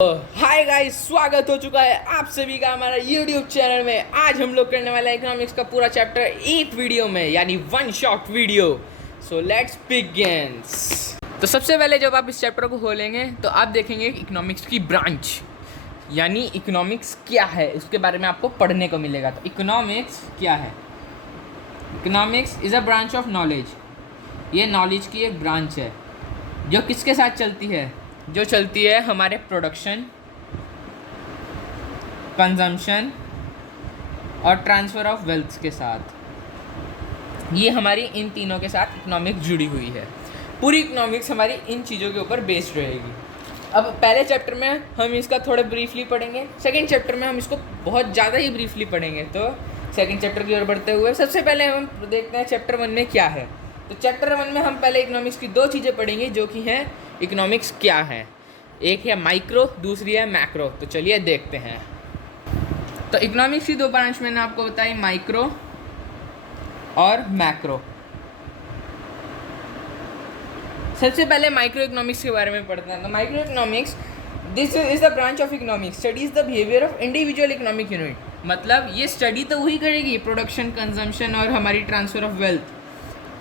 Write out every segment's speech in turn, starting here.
Hi guys, स्वागत हो चुका है आप सभी का हमारा यूट्यूब चैनल में। आज हम लोग करने वाले हैं इकोनॉमिक्स का पूरा चैप्टर एक वीडियो में, यानी one shot video. So let's begins. तो सबसे पहले जब आप इस चैप्टर को खोलेंगे तो आप देखेंगे इकोनॉमिक्स की ब्रांच, यानी इकोनॉमिक्स क्या है उसके बारे में आपको पढ़ने को मिलेगा। तो इकोनॉमिक्स क्या है? Economics is a branch of knowledge. ये नॉलेज की एक ब्रांच है जो किसके साथ चलती है? जो चलती है हमारे प्रोडक्शन, कंजम्पशन और ट्रांसफ़र ऑफ वेल्थ के साथ। ये हमारी इन तीनों के साथ इकोनॉमिक्स जुड़ी हुई है। पूरी इकोनॉमिक्स हमारी इन चीज़ों के ऊपर बेस्ड रहेगी। अब पहले चैप्टर में हम इसका थोड़ा ब्रीफली पढ़ेंगे, सेकंड चैप्टर में हम इसको बहुत ज़्यादा ही ब्रीफली पढ़ेंगे। तो सेकंड चैप्टर की ओर बढ़ते हुए सबसे पहले हम देखते हैं चैप्टर 1 में क्या है। तो चैप्टर 1 में हम पहले इकोनॉमिक्स की दो चीज़ें पढ़ेंगे जो कि हैं इकोनॉमिक्स क्या है। एक है माइक्रो, दूसरी है मैक्रो। तो चलिए देखते हैं। तो इकोनॉमिक्स की दो ब्रांच मैंने आपको बताई, माइक्रो और मैक्रो। सबसे पहले माइक्रो इकोनॉमिक्स के बारे में पढ़ते हैं। तो micro economics, this is the branch of economics studies the behaviour of individual economic unit. मतलब ये स्टडी तो वही करेगी, प्रोडक्शन, कंजम्पशन और हमारी ट्रांसफ़र ऑफ वेल्थ,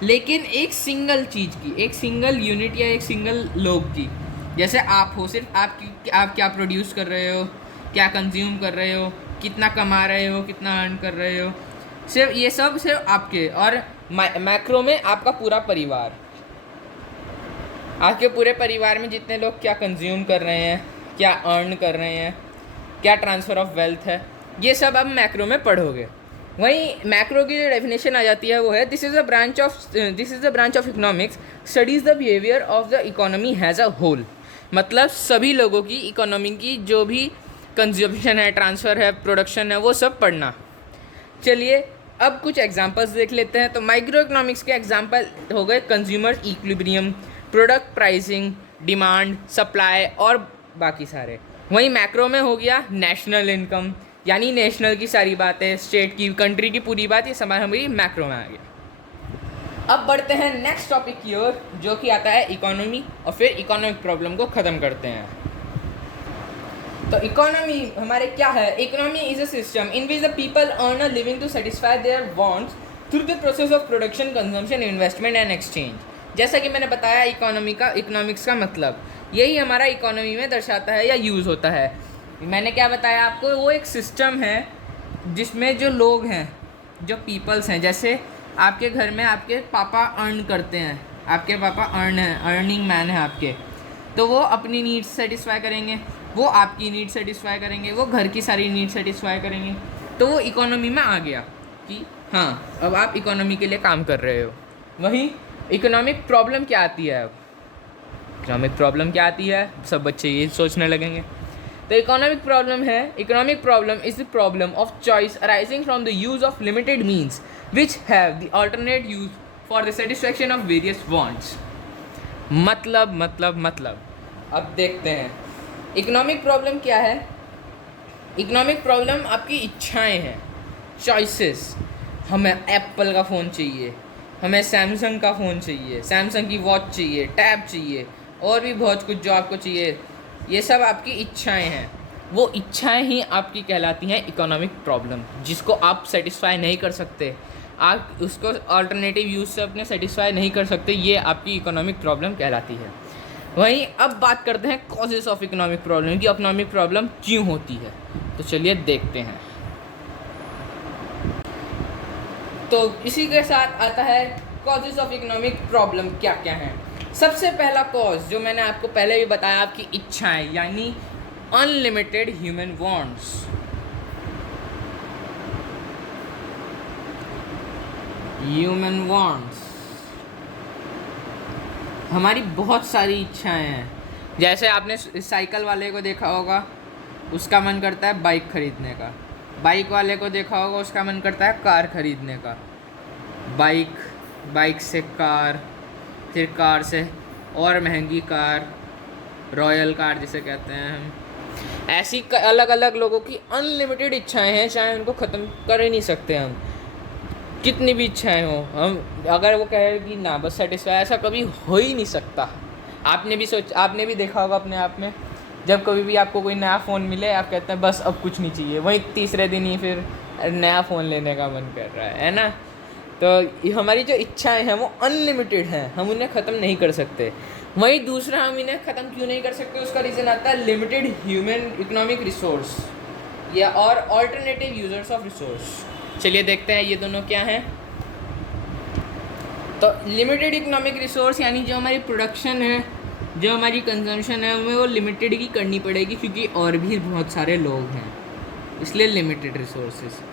लेकिन एक सिंगल चीज़ की, एक सिंगल यूनिट या एक सिंगल लोग की। जैसे आप हो, सिर्फ आप क्या प्रोड्यूस कर रहे हो, क्या कंज्यूम कर रहे हो, कितना कमा रहे हो, कितना अर्न कर रहे हो, सिर्फ ये सब सिर्फ आपके। और मैक्रो में आपका पूरा परिवार, आपके पूरे परिवार में जितने लोग क्या कंज्यूम कर रहे हैं, क्या अर्न कर रहे हैं, क्या ट्रांसफ़र ऑफ वेल्थ है, ये सब आप मैक्रो में पढ़ोगे। वहीं मैक्रो की जो डेफिनेशन आ जाती है वो है, this is the branch of economics studies the behaviour of the economy has a whole. मतलब सभी लोगों की इकोनॉमी की जो भी कंज्यूमशन है, ट्रांसफ़र है, प्रोडक्शन है, वो सब पढ़ना। चलिए अब कुछ एग्जांपल्स देख लेते हैं। तो माइक्रो इकोनॉमिक्स के एग्जांपल हो गए consumer equilibrium, product pricing, demand, supply और बाकी सारे। वहीं मैक्रो में हो गया नेशनल इनकम, यानी नेशनल की सारी बातें, स्टेट की, कंट्री की पूरी बात, ये समय हमारी मैक्रो में आ गया। अब बढ़ते हैं नेक्स्ट टॉपिक की ओर, जो कि आता है इकोनॉमी, और फिर इकोनॉमिक प्रॉब्लम को ख़त्म करते हैं। तो इकोनॉमी हमारे क्या है? Economy is a system in which the people earn a living to satisfy their wants through the process of production, consumption, investment and exchange. जैसा कि मैंने बताया इकोनॉमिक्स का मतलब यही हमारा इकोनॉमी में दर्शाता है या यूज़ होता है। मैंने क्या बताया आपको? वो एक सिस्टम है जिसमें जो लोग हैं, जो पीपल्स हैं, जैसे आपके घर में आपके पापा अर्न करते हैं, आपके पापा अर्निंग मैन है आपके, तो वो अपनी नीड्स सेटिस्फाई करेंगे, वो आपकी नीड सेटिस्फाई करेंगे, वो घर की सारी नीड सेटिस्फाई करेंगे। तो वो इकोनॉमी में आ गया कि हाँ, अब आप इकोनॉमी के लिए काम कर रहे हो। वहीं इकोनॉमिक प्रॉब्लम क्या आती है? अब इकोनॉमिक प्रॉब्लम क्या आती है, सब बच्चे ये सोचने लगेंगे। तो economic problem is the problem of choice arising from the use of limited means which have the alternate use for the satisfaction of various wants. मतलब अब देखते हैं इकोनॉमिक प्रॉब्लम क्या है। इकोनॉमिक प्रॉब्लम आपकी इच्छाएं हैं, चॉइसेस। हमें एप्पल का फ़ोन चाहिए, हमें सैमसंग का फ़ोन चाहिए, सैमसंग की वॉच चाहिए, टैब चाहिए, और भी बहुत कुछ जो आपको चाहिए। ये सब आपकी इच्छाएं हैं। वो इच्छाएं ही आपकी कहलाती हैं इकोनॉमिक प्रॉब्लम, जिसको आप सेटिस्फाई नहीं कर सकते, आप उसको अल्टरनेटिव यूज़ से अपने सेटिस्फाई नहीं कर सकते, ये आपकी इकोनॉमिक प्रॉब्लम कहलाती है। वहीं अब बात करते हैं कॉजेज़ ऑफ इकोनॉमिक प्रॉब्लम, कि इकोनॉमिक प्रॉब्लम क्यों होती है। तो चलिए देखते हैं। तो इसी के साथ आता है कॉजेज़ ऑफ इकोनॉमिक प्रॉब्लम क्या क्या हैं। सबसे पहला कॉज जो मैंने आपको पहले भी बताया, आपकी इच्छाएं, यानी अनलिमिटेड ह्यूमन वांट्स। हमारी बहुत सारी इच्छाएं हैं। जैसे आपने साइकिल वाले को देखा होगा, उसका मन करता है बाइक खरीदने का। बाइक वाले को देखा होगा, उसका मन करता है कार खरीदने का। बाइक से कार, फिर कार से और महंगी कार, रॉयल कार जिसे कहते हैं हम। ऐसी अलग अलग लोगों की अनलिमिटेड इच्छाएं हैं, चाहे उनको ख़त्म कर ही नहीं सकते हम, कितनी भी इच्छाएं हो। हम अगर वो कहे कि ना बस सेटिस्फाई, ऐसा कभी हो ही नहीं सकता। आपने भी देखा होगा अपने आप में, जब कभी भी आपको कोई नया फ़ोन मिले आप कहते हैं बस अब कुछ नहीं चाहिए, वहीं तीसरे दिन ही फिर नया फ़ोन लेने का मन कर रहा है ना। तो हमारी जो इच्छाएं हैं वो अनलिमिटेड हैं, हम उन्हें ख़त्म नहीं कर सकते। वहीं दूसरा, हम इन्हें ख़त्म क्यों नहीं कर सकते, उसका रीज़न आता है लिमिटेड ह्यूमन इकोनॉमिक रिसोर्स या और ऑल्टरनेटिव यूजर्स ऑफ रिसोर्स। चलिए देखते हैं ये दोनों क्या हैं। तो लिमिटेड इकोनॉमिक रिसोर्स यानी जो हमारी प्रोडक्शन है, जो हमारी कंजम्पशन है, हमें वो लिमिटेड ही करनी पड़ेगी क्योंकि और भी बहुत सारे लोग हैं, इसलिए लिमिटेड रिसोर्सेज।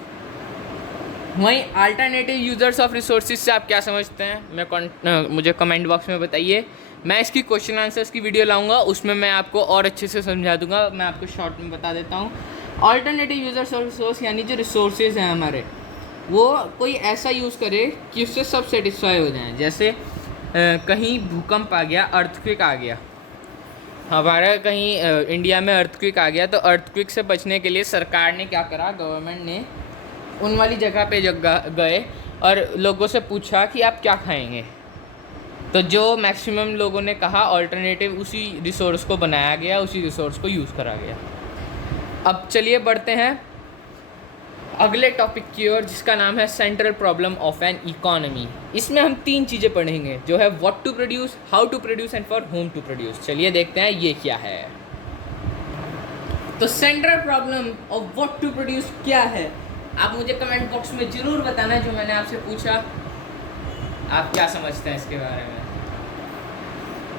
वहीं अल्टरनेटिव यूज़र्स ऑफ रिसोर्सेज से आप क्या समझते हैं, मुझे कमेंट बॉक्स में बताइए। मैं इसकी क्वेश्चन आंसर्स की वीडियो लाऊंगा, उसमें मैं आपको और अच्छे से समझा दूंगा। मैं आपको शॉर्ट में बता देता हूँ। अल्टरनेटिव यूज़र्स ऑफ रिसोर्स यानी जो रिसोर्सेज हैं हमारे, वो कोई ऐसा यूज़ करे कि उससे सब सेटिस्फाई हो जाएं। जैसे कहीं भूकंप आ गया, अर्थक्वेक आ गया, हमारा कहीं इंडिया में अर्थक्वेक आ गया, तो अर्थक्वेक से बचने के लिए सरकार ने क्या करा, गवर्नमेंट ने उन वाली जगह पे गए और लोगों से पूछा कि आप क्या खाएंगे। तो जो मैक्सिमम लोगों ने कहा अल्टरनेटिव, उसी रिसोर्स को बनाया गया, उसी रिसोर्स को यूज़ करा गया। अब चलिए बढ़ते हैं अगले टॉपिक की ओर, जिसका नाम है central problem of an economy. इसमें हम 3 चीज़ें पढ़ेंगे, जो है what to produce, how to produce and for whom to produce. चलिए देखते हैं ये क्या है। तो central problem of what to produce क्या है, आप मुझे कमेंट बॉक्स में ज़रूर बताना। जो मैंने आपसे पूछा, आप क्या समझते हैं इसके बारे में।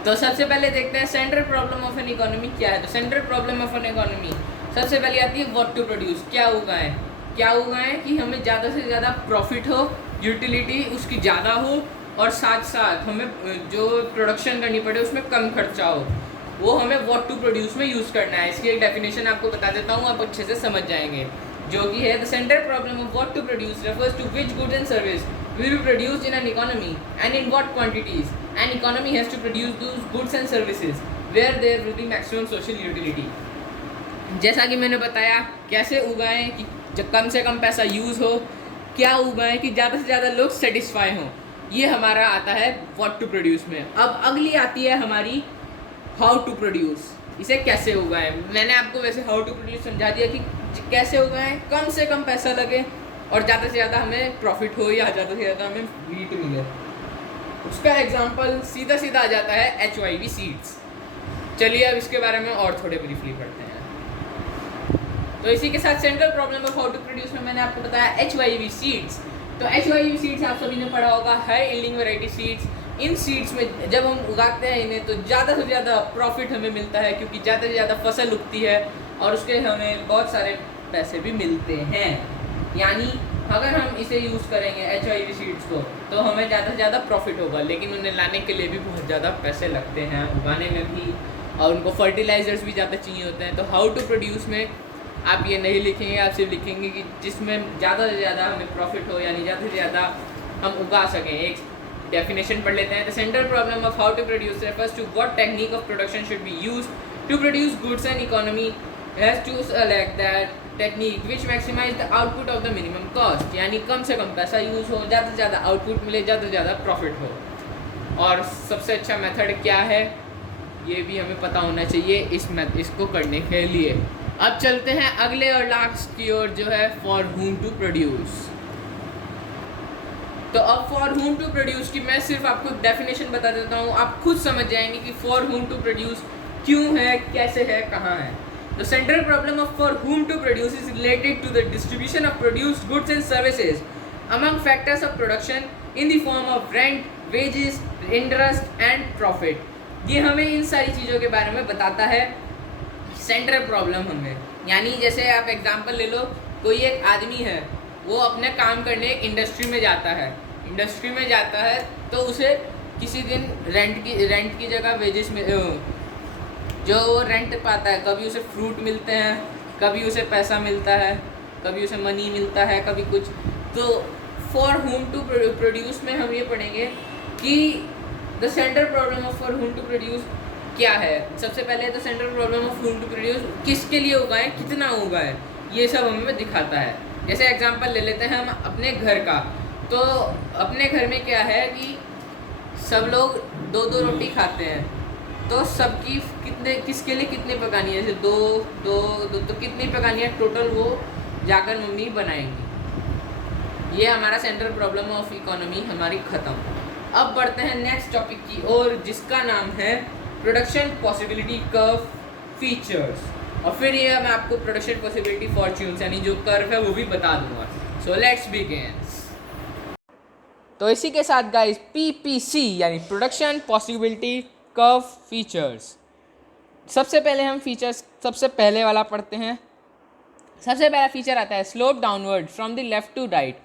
तो सबसे पहले देखते हैं central problem of an economy क्या है। तो central problem of an economy सबसे पहले आती है व्हाट टू प्रोड्यूस, क्या उगाएं। क्या उगाएं कि हमें ज़्यादा से ज़्यादा प्रॉफिट हो, यूटिलिटी उसकी ज़्यादा हो, और साथ साथ हमें जो प्रोडक्शन करनी पड़े उसमें कम खर्चा हो, वो हमें व्हाट टू प्रोड्यूस में यूज़ करना है। इसकी एक डेफिनेशन आपको बता देता हूँ, आप अच्छे से समझ जाएंगे, जो कि है the central problem of what to produce refers to which goods and service will be produced in an economy and in what quantities. An economy has to produce those goods and services where there will be maximum social utility. जैसा कि मैंने बताया, कैसे उगाएं कि जब कम से कम पैसा यूज़ हो, क्या उगाएं कि ज़्यादा से ज़्यादा लोग सेटिस्फाई हों, ये हमारा आता है व्हाट टू प्रोड्यूस में। अब अगली आती है हमारी हाउ टू प्रोड्यूस, इसे कैसे उगाएं। मैंने आपको वैसे हाउ टू प्रोड्यूस समझा दिया कि कैसे उगाएं, कम से कम पैसा लगे और ज़्यादा से ज़्यादा हमें प्रॉफिट हो या ज़्यादा से ज़्यादा हमें वीट मिले। उसका एग्जांपल सीधा सीधा आ जाता है HYV सीड्स। चलिए अब इसके बारे में और थोड़े ब्रीफली पढ़ते हैं। तो इसी के साथ central problem of how to produce में मैंने आपको बताया HYV सीड्स। तो HYV सीड्स आप सभी ने पढ़ा होगा, हाई यील्डिंग वैरायटी सीड्स। इन सीड्स में जब हम उगाते हैं इन्हें, तो ज़्यादा से ज़्यादा प्रॉफिट हमें मिलता है, क्योंकि ज़्यादा से ज़्यादा फसल उगती है और उसके हमें बहुत सारे पैसे भी मिलते हैं। यानी अगर हम इसे यूज़ करेंगे HYV सीड्स को, तो हमें ज़्यादा से ज़्यादा प्रॉफिट होगा, लेकिन उन्हें लाने के लिए भी बहुत ज़्यादा पैसे लगते हैं, उगाने में भी, और उनको फर्टिलाइज़र्स भी ज़्यादा चाहिए होते हैं। तो हाउ टू प्रोड्यूस में आप ये नहीं लिखेंगे, आप सिर्फ लिखेंगे कि जिसमें ज़्यादा से ज़्यादा हमें प्रॉफिट हो, यानी ज़्यादा से ज़्यादा हम उगा सकें। एक डेफिनेशन पढ़ लेते हैं। The central problem of how to produce refers to what technique of production should be used to produce goods and economy has to select that technique which maximize the output of the minimum cost. यानी कम से कम पैसा use हो, ज़्यादा से ज़्यादा output मिले, ज़्यादा से ज़्यादा प्रॉफिट हो। और सबसे अच्छा मेथड क्या है, ये भी हमें पता होना चाहिए इसको करने के लिए। अब चलते हैं अगले और लास्ट की ओर, जो है फॉर हुम टू प्रोड्यूस। तो अब फॉर हुम टू प्रोड्यूस की मैं सिर्फ आपको डेफिनेशन बता देता हूँ, आप खुद समझ जाएंगे कि फॉर हुम टू प्रोड्यूस क्यों है, कैसे है, कहाँ है। The central problem of for whom to produce is related to the distribution of produced goods and services among factors of production in the form of rent, wages, interest and profit. ये हमें इन सारी चीज़ों के बारे में बताता है central problem हमें। यानी जैसे आप एग्जांपल ले लो, कोई एक आदमी है, वो अपने काम करने इंडस्ट्री में जाता है, तो उसे किसी दिन रेंट की जगह वेजेस में जो वो रेंट पाता है, कभी उसे फ्रूट मिलते हैं, कभी उसे पैसा मिलता है, कभी उसे मनी मिलता है, कभी कुछ। तो फॉर हुम टू प्रोड्यूस में हम ये पढ़ेंगे कि the central problem of for whom to produce क्या है। सबसे पहले तो central problem of whom to produce, किसके लिए उगाएं, कितना उगाएं, ये सब हमें दिखाता है। जैसे एग्जांपल ले लेते हैं हम अपने घर का। तो अपने घर में क्या है कि सब लोग 2-2 रोटी खाते हैं, तो सबकी किसके लिए कितनी पकानी है, जैसे दो दो दो तो कितनी पकानी है टोटल, वो जाकर मम्मी बनाएंगी। ये हमारा सेंट्रल प्रॉब्लम ऑफ इकोनॉमी हमारी ख़त्म। अब बढ़ते हैं नेक्स्ट टॉपिक की ओर, जिसका नाम है प्रोडक्शन पॉसिबिलिटी कर्व फीचर्स। और फिर ये मैं आपको प्रोडक्शन पॉसिबिलिटी फॉर्च्यून्स यानी जो कर्व है वो भी बता दूंगा। सो लेट्स बिगिन। तो इसी के साथ गाइस PPC यानी प्रोडक्शन पॉसिबिलिटी कर्व फीचर्स। सबसे पहले हम फीचर्स सबसे पहले वाला पढ़ते हैं। सबसे पहला फीचर आता है slope downward from the left to right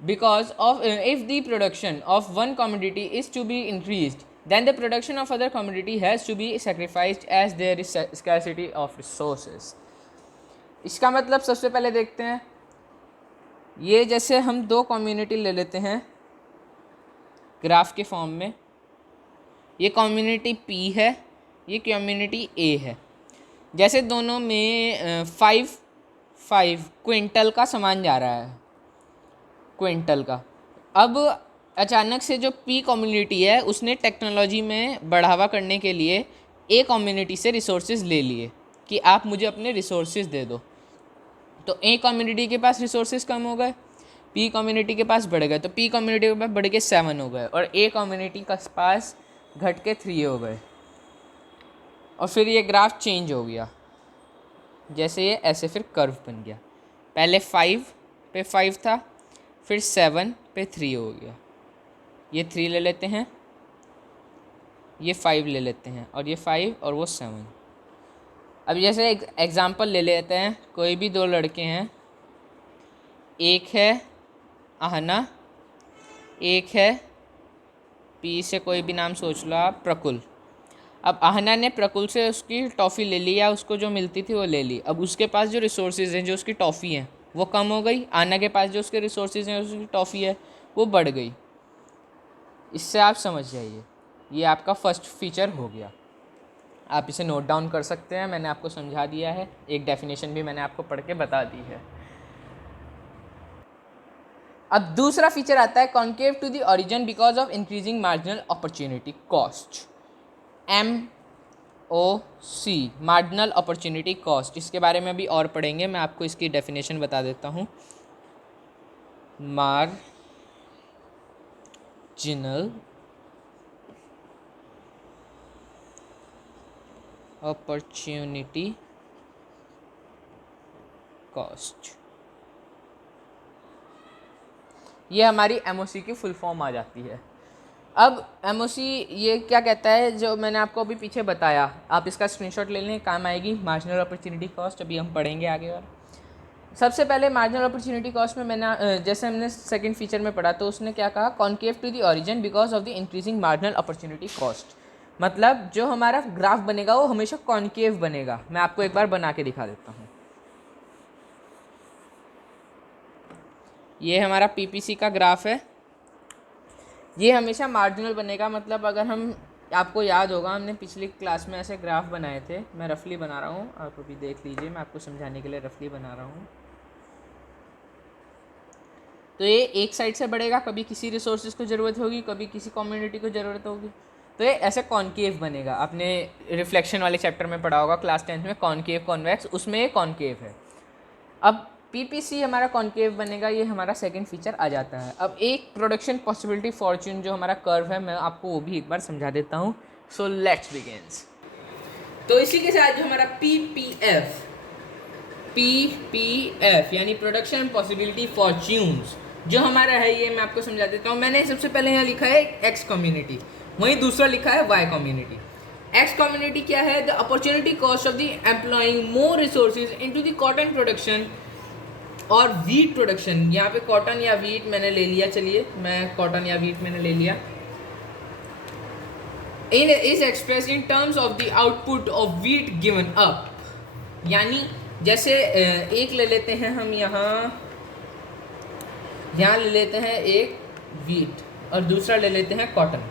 because of if the production of one commodity is to be increased, then the production of other commodity has to be sacrificed as there is scarcity of resources। इसका मतलब सबसे पहले देखते हैं, ये जैसे हम दो कम्युनिटी ले लेते हैं ग्राफ के फॉर्म में, ये कम्युनिटी P है, ये कम्युनिटी A है। जैसे दोनों में 5 क्विंटल का सामान जा रहा है, क्विंटल का। अब अचानक से जो P कम्युनिटी है उसने टेक्नोलॉजी में बढ़ावा करने के लिए A कम्युनिटी से रिसोर्सेज ले लिए कि आप मुझे अपने रिसोर्सेज दे दो। तो A कम्युनिटी के पास रिसोर्सेज कम हो गए, P कम्युनिटी के पास बढ़ गए, तो P कम्युनिटी के पास बढ़ के 7 हो गए और A कम्युनिटी के पास घट के 3 हो गए। और फिर ये ग्राफ चेंज हो गया, जैसे ये ऐसे फिर कर्व बन गया। पहले 5 पे 5 था, फिर 7 पे 3 हो गया। ये 3 ले लेते हैं, ये 5 ले लेते हैं, और ये 5 और वो 7। अब जैसे एग्ज़ाम्पल ले लेते हैं, कोई भी दो लड़के हैं, एक है आहना, एक है P से कोई भी नाम सोच लो आप, प्रकुल। अब आहना ने प्रकुल से उसकी टॉफ़ी ले ली, या उसको जो मिलती थी वो ले ली। अब उसके पास जो रिसोर्सेज हैं, जो उसकी टॉफ़ी हैं वो कम हो गई, आना के पास जो उसके रिसोर्सेज हैं, उसकी टॉफ़ी है वो बढ़ गई। इससे आप समझ जाइए, ये आपका फर्स्ट फीचर हो गया। आप इसे नोट डाउन कर सकते हैं, मैंने आपको समझा दिया है, एक डेफिनेशन भी मैंने आपको पढ़ के बता दी है। अब दूसरा फीचर आता है concave to the origin because of increasing marginal opportunity cost, MOC, marginal opportunity cost. इसके बारे में भी और पढ़ेंगे, मैं आपको इसकी डेफिनेशन बता देता हूँ। मार्जिनल अपॉर्चुनिटी कॉस्ट, ये हमारी MOC की फुल फॉर्म आ जाती है। अब MOC ये क्या कहता है, जो मैंने आपको अभी पीछे बताया, आप इसका स्क्रीनशॉट ले लें, काम आएगी। मार्जिनल अपॉर्चुनिटी कॉस्ट अभी हम पढ़ेंगे आगे। और सबसे पहले मार्जिनल अपॉर्चुनिटी कॉस्ट में मैंने जैसे हमने सेकंड फीचर में पढ़ा, तो उसने क्या कहा, concave to the origin because of the increasing marginal opportunity cost. मतलब जो हमारा ग्राफ बनेगा वो हमेशा कॉन्केव बनेगा। मैं आपको एक बार बना के दिखा देता हूँ। ये हमारा PPC का ग्राफ है, ये हमेशा मार्जिनल बनेगा। मतलब अगर हम, आपको याद होगा हमने पिछली क्लास में ऐसे ग्राफ बनाए थे, मैं रफली बना रहा हूँ, आप अभी देख लीजिए, मैं आपको समझाने के लिए रफली बना रहा हूँ। तो ये एक साइड से बढ़ेगा, कभी किसी रिसोर्सेज को ज़रूरत होगी, कभी किसी कम्युनिटी को ज़रूरत होगी, तो ये ऐसे कॉन्केव बनेगा। आपने रिफ्लेक्शन वाले चैप्टर में पढ़ा होगा क्लास 10 में, कॉन्केव कॉन्वेक्स, उसमें ये कॉन्केव है। अब PPC हमारा कॉन्केव बनेगा, ये हमारा सेकंड फीचर आ जाता है। अब एक प्रोडक्शन पॉसिबिलिटी फॉर्च्यून जो हमारा कर्व है, मैं आपको वो भी एक बार समझा देता हूँ। So let's begins. तो इसी के साथ जो हमारा PPF यानी प्रोडक्शन पॉसिबिलिटी फॉर्च्यून्स जो हमारा है, ये मैं आपको समझा देता हूँ। मैंने सबसे पहले यहाँ लिखा है X कम्युनिटी, वहीं दूसरा लिखा है Y कम्युनिटी। X कम्युनिटी क्या है, the opportunity cost of the employing more resources into the cotton production और वीट प्रोडक्शन। यहाँ पे कॉटन या वीट मैंने ले लिया, चलिए मैं कॉटन या वीट मैंने ले लिया। In is express in terms of the output of wheat given up. यानी जैसे एक ले लेते हैं हम, यहाँ ले लेते हैं एक वीट और दूसरा ले लेते हैं कॉटन।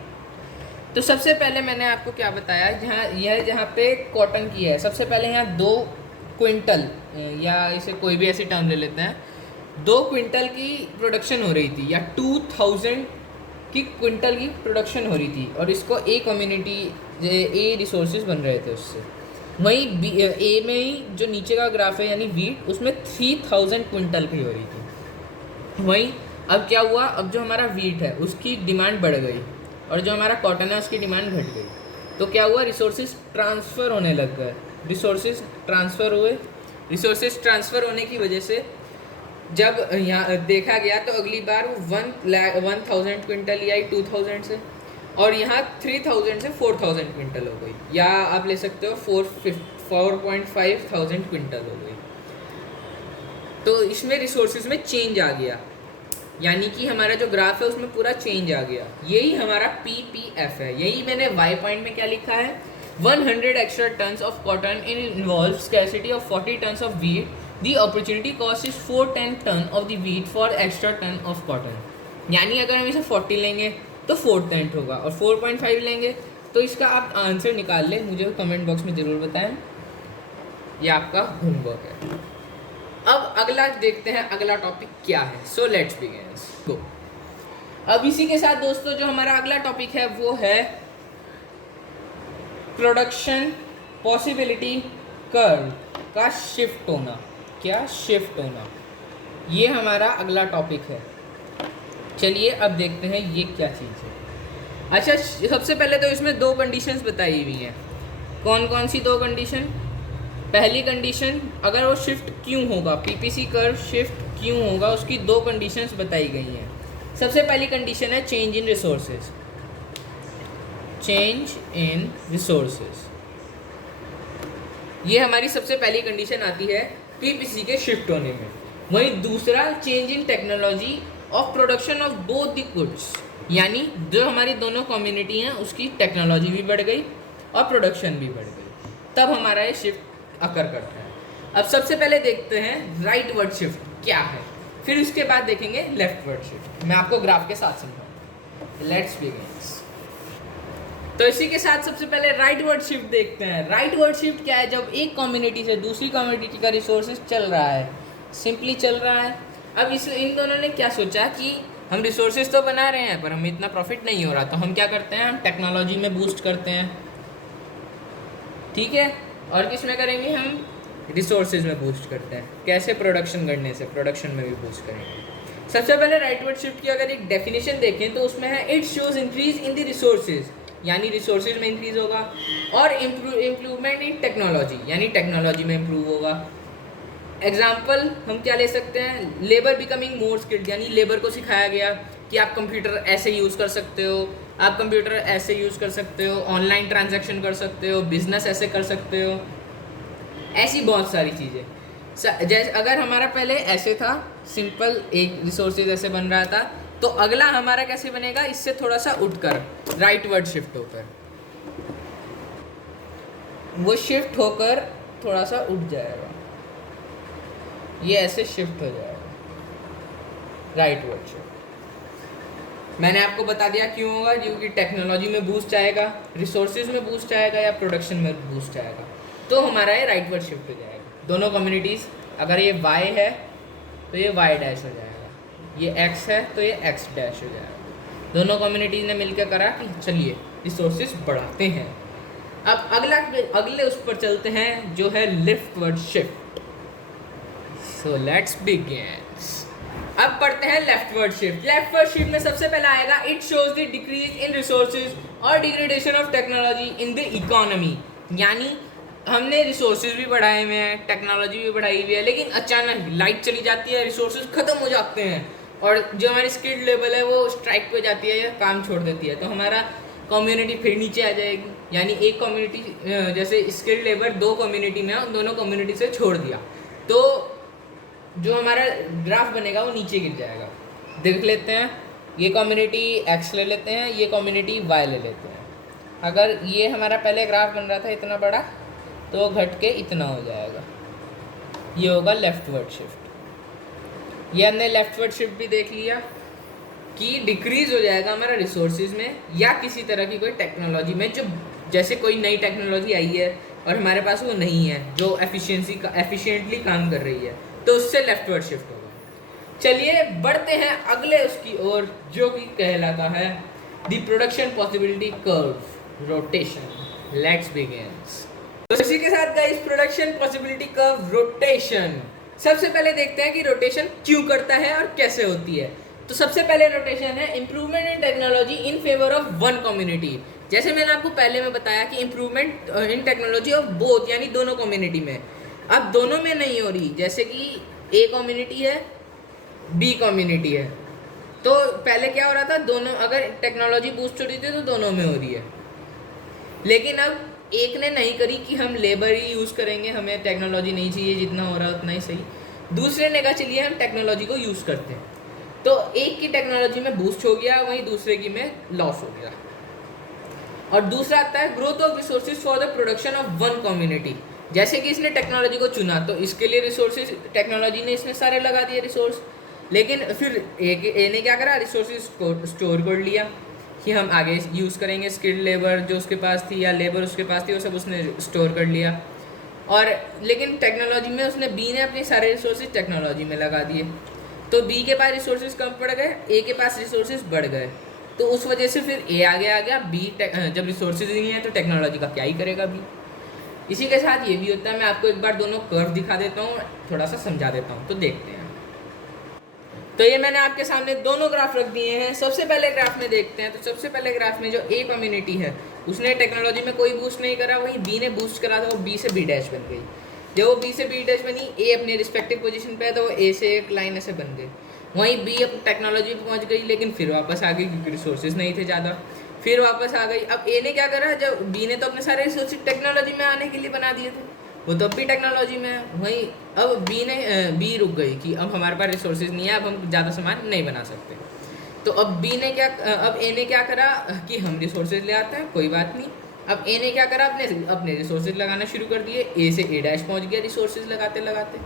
तो सबसे पहले मैंने आपको क्या बताया, जहाँ पे कॉटन की है, सबसे पहले यहाँ 2 क्विंटल, या इसे कोई भी ऐसी टर्म ले लेते हैं, 2 क्विंटल की प्रोडक्शन हो रही थी, या 2000 की क्विंटल की प्रोडक्शन हो रही थी, और इसको A कम्युनिटी ए रिसोर्सेज बन रहे थे उससे। वहीं ए में ही जो नीचे का ग्राफ है यानी वीट, उसमें 3000 क्विंटल की हो रही थी। वहीं अब क्या हुआ, अब जो हमारा वीट है उसकी डिमांड बढ़ गई और जो हमारा कॉटन है उसकी डिमांड घट गई। तो क्या हुआ, रिसोर्सेज ट्रांसफ़र होने लग गए, रिसोर्सेज ट्रांसफ़र हुए। रिसोर्सेज ट्रांसफ़र होने की वजह से जब यहाँ देखा गया तो अगली बार 1000 क्विंटल या 2000 से, और यहाँ 3000 से 4000 क्विंटल हो गई, या आप ले सकते हो 4.5 क्विंटल हो गई। तो इसमें रिसोर्सेज में चेंज आ गया, यानी कि हमारा जो ग्राफ है उसमें पूरा चेंज आ गया। यही हमारा PPF है। यही मैंने वाई पॉइंट में क्या लिखा है, 100 extra tons of cotton in involve scarcity of 40 tons of wheat, the opportunity cost is 410 ton of the wheat for extra ton of cotton. यानी अगर हम इसे 40 लेंगे तो 410 होगा, और 4.5 लेंगे तो इसका आप आंसर निकाल लें, मुझे कमेंट बॉक्स में ज़रूर बताएं। ये आपका होमवर्क है। अब अगला देखते हैं, अगला टॉपिक क्या है। सो लेट्स बिगिन, गो। अब इसी के साथ दोस्तों जो हमारा अगला टॉपिक है वो है प्रोडक्शन पॉसिबिलिटी कर्व का शिफ्ट होना। क्या शिफ्ट होना, ये हमारा अगला टॉपिक है। चलिए अब देखते हैं ये क्या चीज़ है। अच्छा, सबसे पहले तो इसमें दो कंडीशंस बताई हुई हैं। कौन कौन सी दो कंडीशन? पहली कंडीशन, अगर वो शिफ्ट क्यों होगा, पीपीसी कर्व शिफ्ट क्यों होगा, उसकी दो कंडीशंस बताई गई हैं। सबसे पहली कंडीशन है change in resources. Change in resources, ये हमारी सबसे पहली कंडीशन आती है पीपीसी के शिफ्ट होने में। वहीं दूसरा, change in technology of production of both the goods, यानी जो हमारी दोनों कम्युनिटी हैं उसकी टेक्नोलॉजी भी बढ़ गई और प्रोडक्शन भी बढ़ गई, तब हमारा ये शिफ्ट अकर करता है। अब सबसे पहले देखते हैं राइट वर्ड शिफ्ट क्या है, फिर उसके बाद देखेंगे लेफ्ट वर्ड शिफ्ट। मैं आपको ग्राफ के साथ समझाऊंगा। Let's begin. तो इसी के साथ सबसे पहले राइट वर्ड शिफ्ट देखते हैं। राइट वर्ड शिफ्ट क्या है, जब एक कम्युनिटी से दूसरी कम्युनिटी का रिसोर्सेज चल रहा है, सिंपली चल रहा है। अब इन दोनों ने क्या सोचा कि हम रिसोर्सेज तो बना रहे हैं पर हमें इतना प्रॉफिट नहीं हो रहा, तो हम क्या करते हैं, हम टेक्नोलॉजी में बूस्ट करते हैं। ठीक है, और किस में करेंगे, हम रिसोर्सेज में बूस्ट करते हैं। कैसे? प्रोडक्शन करने से, प्रोडक्शन में भी बूस्ट करेंगे। सबसे पहले राइट वर्ड शिफ्ट की अगर एक डेफिनेशन देखें तो उसमें है it shows increase in the resources, यानी रिसोर्सेज में इंक्रीज होगा, और इम्प्रूवमेंट इन टेक्नोलॉजी, यानी टेक्नोलॉजी में इम्प्रूव होगा। एग्जाम्पल हम क्या ले सकते हैं, लेबर बिकमिंग मोर स्किल्ड, यानी लेबर को सिखाया गया कि आप कंप्यूटर ऐसे यूज़ कर सकते हो, आप कंप्यूटर ऐसे यूज़ कर सकते हो, ऑनलाइन ट्रांजैक्शन कर सकते हो, बिजनेस ऐसे कर सकते हो, ऐसी बहुत सारी चीज़ें। जैसे अगर हमारा पहले ऐसे था, सिंपल एक रिसोर्सेज ऐसे बन रहा था, तो अगला हमारा कैसे बनेगा, इससे थोड़ा सा उठकर राइट वर्ड शिफ्ट होकर, वो शिफ्ट होकर थोड़ा सा उठ जाएगा, ये ऐसे शिफ्ट हो जाएगा राइट वर्ड शिफ्ट। मैंने आपको बता दिया क्यों होगा, क्योंकि टेक्नोलॉजी में बूस्ट आएगा, रिसोर्सेज में बूस्ट आएगा या प्रोडक्शन में बूस्ट आएगा, तो हमारा ये राइट वर्ड शिफ्ट हो जाएगा। दोनों कम्युनिटीज़, अगर ये y है तो ये y डैश हो जाएगा, ये x है तो ये x डैश हो जाएगा। दोनों कम्युनिटीज़ ने मिलकर करा कि चलिए रिसोर्सेज बढ़ाते हैं। अब अगले उस पर चलते हैं जो है leftward shift. So let's begin. अब पढ़ते हैं leftward shift. Leftward shift में सबसे पहला आएगा it shows the decrease in resources और degradation of technology in the economy, यानी हमने रिसोर्सेज भी बढ़ाए हुए हैं, टेक्नोलॉजी भी बढ़ाई हुई है, लेकिन अचानक लाइट चली जाती है, रिसोर्सेज खत्म हो जाते हैं और जो हमारी स्किल्ड लेवल है वो स्ट्राइक पे जाती है या काम छोड़ देती है, तो हमारा कम्युनिटी फिर नीचे आ जाएगी। यानी एक कम्युनिटी जैसे स्किल्ड लेबर दो कम्युनिटी में है, उन दोनों कम्युनिटी से छोड़ दिया, तो जो हमारा ग्राफ बनेगा वो नीचे गिर जाएगा। देख लेते हैं, ये कम्युनिटी x ले लेते हैं, ये कम्युनिटी y ले लेते हैं। अगर ये हमारा पहले ग्राफ बन रहा था इतना बड़ा, तो घट के इतना हो जाएगा, ये होगा लेफ्ट वर्ड शिफ्ट। ये हमने लेफ्ट वर्ड शिफ्ट भी देख लिया कि डिक्रीज़ हो जाएगा हमारा रिसोर्सेज में या किसी तरह की कोई टेक्नोलॉजी में, जो जैसे कोई नई टेक्नोलॉजी आई है और हमारे पास वो नहीं है जो एफिशिएंटली काम कर रही है, तो उससे लेफ्ट वर्ड शिफ्ट होगा। चलिए बढ़ते हैं अगले उसकी ओर, जो कि कहलाता है the production possibility curve rotation. Let's begin. तो इसी के साथ guys production possibility curve rotation. सबसे पहले देखते हैं कि रोटेशन क्यों करता है और कैसे होती है। तो सबसे पहले रोटेशन है improvement in technology in favour of one community. जैसे मैंने आपको पहले में बताया कि improvement in technology of both, यानी दोनों कम्युनिटी में। अब दोनों में नहीं हो रही, जैसे कि ए कम्युनिटी है, बी कम्युनिटी है। तो पहले क्या हो रहा था, दोनों अगर टेक्नोलॉजी बूस्ट हो रही थी तो दोनों में हो रही है। लेकिन अब एक ने नहीं करी कि हम लेबर ही यूज़ करेंगे, हमें टेक्नोलॉजी नहीं चाहिए, जितना हो रहा है उतना ही सही। दूसरे ने कहा चलिए हम टेक्नोलॉजी को यूज़ करते हैं। तो एक की टेक्नोलॉजी में बूस्ट हो गया, वहीं दूसरे की में लॉस हो गया। और दूसरा आता है growth of resources for the production of one community. जैसे कि इसने टेक्नोलॉजी को चुना तो इसके लिए रिसोर्सेज टेक्नोलॉजी ने इसने सारे लगा दिए रिसोर्स। लेकिन फिर ए ने क्या करा, रिसोर्सेज को स्टोर कर लिया कि हम आगे यूज़ करेंगे। स्किल्ड लेबर जो उसके पास थी या लेबर उसके पास थी वो सब उसने स्टोर कर लिया। और लेकिन टेक्नोलॉजी में उसने बी ने अपने सारे रिसोर्सेज टेक्नोलॉजी में लगा दिए। तो बी के पास रिसोर्सेज कम पड़ गए, ए के पास रिसोर्सेज बढ़ गए। तो उस वजह से फिर ए आगे आ गया, बी जब रिसोर्सेज नहीं है तो टेक्नोलॉजी का क्या ही करेगा बी। इसी के साथ ये भी होता है। मैं आपको एक बार दोनों कर्व दिखा देता हूँ, थोड़ा सा समझा देता हूँ, तो देखते हैं। तो ये मैंने आपके सामने दोनों ग्राफ रख दिए हैं। सबसे पहले ग्राफ में देखते हैं। तो सबसे पहले ग्राफ में जो ए कम्युनिटी है उसने टेक्नोलॉजी में कोई बूस्ट नहीं करा, वहीं बी ने बूस्ट करा था, वो बी से बी डैश बन गई। जब वो बी से बी डैश बनी, ए अपने रिस्पेक्टिव पोजीशन पे है तो वो ए से एक लाइन ऐसे बन गई। वहीं बी अब टेक्नोलॉजी पे पहुंच गई, लेकिन फिर वापस आ गई क्योंकि रिसोर्सेज नहीं थे ज़्यादा। फिर वापस आ गई। अब ए ने क्या करा, जब बी ने तो अपने सारे रिसोर्सेज टेक्नोलॉजी में आने के लिए बना दिए थे, वो तो अब भी टेक्नोलॉजी में है। वहीं अब बी रुक गई कि अब हमारे पास रिसोर्सेज नहीं है, अब हम ज़्यादा सामान नहीं बना सकते। तो अब ए ने क्या करा कि हम रिसोर्सेज ले आते हैं, कोई बात नहीं। अब ए ने क्या करा, अपने रिसोर्सेज लगाना शुरू कर दिए। ए से ए डैश पहुंच गया रिसोर्सेज लगाते लगाते।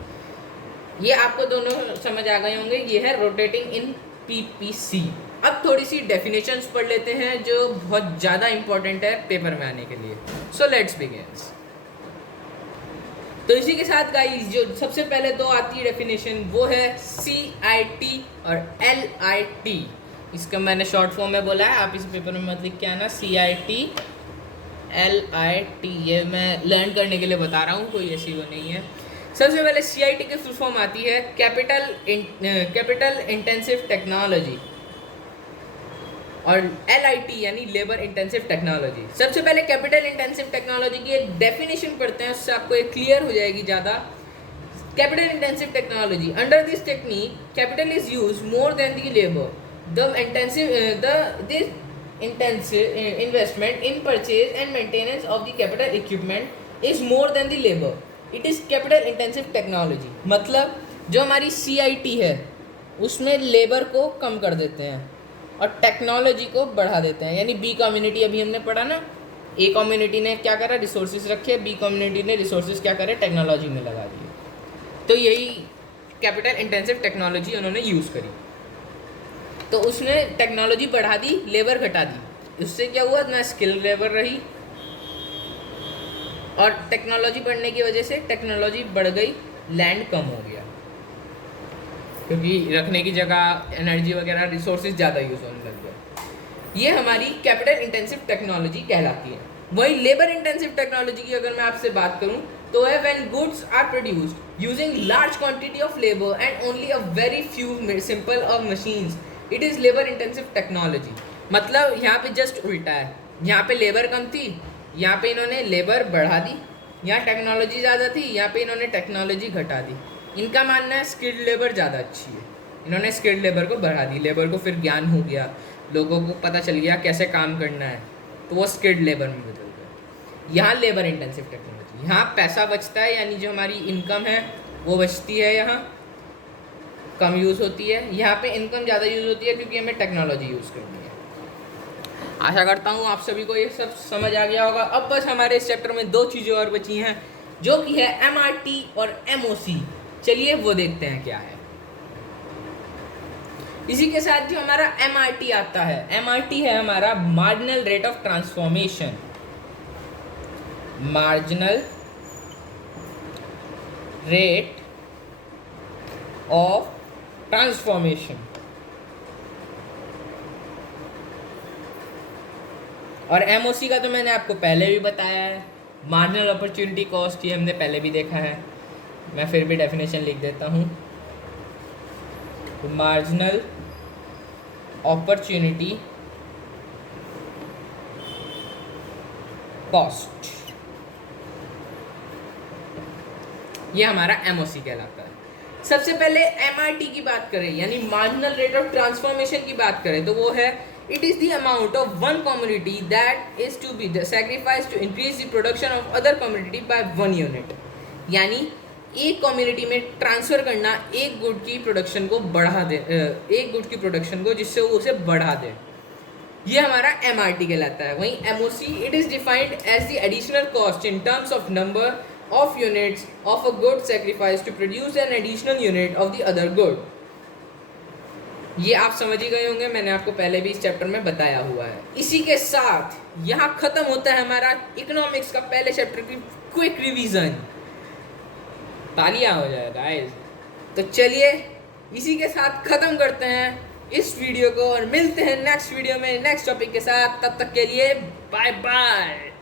ये आपको दोनों समझ आ गए होंगे। ये है रोटेटिंग इन पीपीसी। अब थोड़ी सी डेफिनेशंस पढ़ लेते हैं जो बहुत ज़्यादा इंपॉर्टेंट है पेपर में आने के लिए। सो लेट्स बिगिन। तो इसी के साथ गाइस जो सबसे पहले दो आती है डेफिनेशन, वो है CIT और LIT। इसका मैंने शॉर्ट फॉर्म में बोला है, आप इस पेपर में मत लिख के आना। CIT LIT ये मैं लर्न करने के लिए बता रहा हूँ, कोई ऐसी वो नहीं है। सबसे पहले CIT की फुल फॉर्म आती है कैपिटल इंटेंसिव टेक्नोलॉजी, और LIT यानी लेबर इंटेंसिव टेक्नोलॉजी। सबसे पहले कैपिटल इंटेंसिव टेक्नोलॉजी की एक डेफिनेशन पढ़ते हैं, उससे आपको एक क्लियर हो जाएगी ज़्यादा। Capital intensive technology, under this technique capital is use more than the labour. This intensive investment in purchase and maintenance of the capital equipment is more than the labor. It is capital intensive technology। मतलब जो हमारी CIT है उसमें labour को कम कर देते हैं और टेक्नोलॉजी को बढ़ा देते हैं। यानी बी कम्युनिटी अभी हमने पढ़ा ना, ए कम्युनिटी ने क्या करा, रिसोर्सेज रखे, बी कम्युनिटी ने रिसोर्सेज क्या करे, टेक्नोलॉजी में लगा दिए। तो यही कैपिटल इंटेंसिव टेक्नोलॉजी उन्होंने यूज़ करी। तो उसने टेक्नोलॉजी बढ़ा दी, लेबर घटा दी। उससे क्या हुआ, ना स्किल लेबर रही, और टेक्नोलॉजी बढ़ने की वजह से टेक्नोलॉजी बढ़ गई, लैंड कम हो गया क्योंकि रखने की जगह एनर्जी वगैरह रिसोर्सेज ज़्यादा यूज़ होने लग गए। ये हमारी कैपिटल इंटेंसिव टेक्नोलॉजी कहलाती है। वही लेबर इंटेंसिव टेक्नोलॉजी की अगर मैं आपसे बात करूं तो है when goods are produced using large quantity of labour and only a very few simple of machines, it is labour intensive technology. मतलब यहाँ पे जस्ट उल्टा है, यहाँ पे लेबर कम थी, यहाँ पे इन्होंने लेबर बढ़ा दी। यहाँ टेक्नोलॉजी ज़्यादा थी, यहाँ पे इन्होंने टेक्नोलॉजी घटा दी। इनका मानना है स्किल्ड लेबर ज़्यादा अच्छी है, इन्होंने स्किल्ड लेबर को बढ़ा दी। लेबर को फिर ज्ञान हो गया, लोगों को पता चल गया कैसे काम करना है, तो वो स्किल्ड लेबर में बदल गया। यहाँ लेबर इंटेंसिव टेक्नोलॉजी, यहाँ पैसा बचता है, यानी जो हमारी इनकम है वो बचती है, यहाँ कम यूज़ होती है। यहाँ पे इनकम ज़्यादा यूज़ होती है क्योंकि हमें टेक्नोलॉजी यूज़ करनी है। आशा करता हूँ आप सभी को ये सब समझ आ गया होगा। अब बस हमारे इस चैप्टर में दो चीज़ें और बची हैं, जो कि है MRT और MOC। चलिए वो देखते हैं क्या है। इसी के साथ जो हमारा MRT आता है, MRT है हमारा marginal rate of transformation. Marginal rate of transformation. और एमओसी का तो मैंने आपको पहले भी बताया है, मार्जिनल अपॉर्चुनिटी कॉस्ट, ये हमने पहले भी देखा है। मैं फिर भी डेफिनेशन लिख देता हूँ। मार्जिनल अपॉर्चुनिटी कॉस्ट, ये हमारा एमओसी कहलाता है। सबसे पहले एमआरटी की बात करें, यानी मार्जिनल रेट ऑफ ट्रांसफॉर्मेशन की बात करें, तो वो है it is the amount of one community that is to be sacrifice to increase the production of other community by 1 unit. यानी एक कम्युनिटी में ट्रांसफर करना एक गुड की प्रोडक्शन को बढ़ा दे, एक गुड की प्रोडक्शन को, जिससे वो उसे बढ़ा दे, ये हमारा एमआरटी कहलाता है। वहीं MOC it is defined as the additional cost in terms of number of units of a good sacrifice to produce an additional unit of the other good। ये आप समझ ही गए होंगे, मैंने आपको पहले भी इस चैप्टर में बताया हुआ है। इसी के साथ यहाँ खत्म होता है हमारा इकोनॉमिक्स का पहले चैप्टर की क्विक रिवीजन। तालियां हो जाए गाइस। तो चलिए इसी के साथ खत्म करते हैं इस वीडियो को और मिलते हैं नेक्स्ट वीडियो में नेक्स्ट टॉपिक के साथ। तब तक के लिए बाय बाय।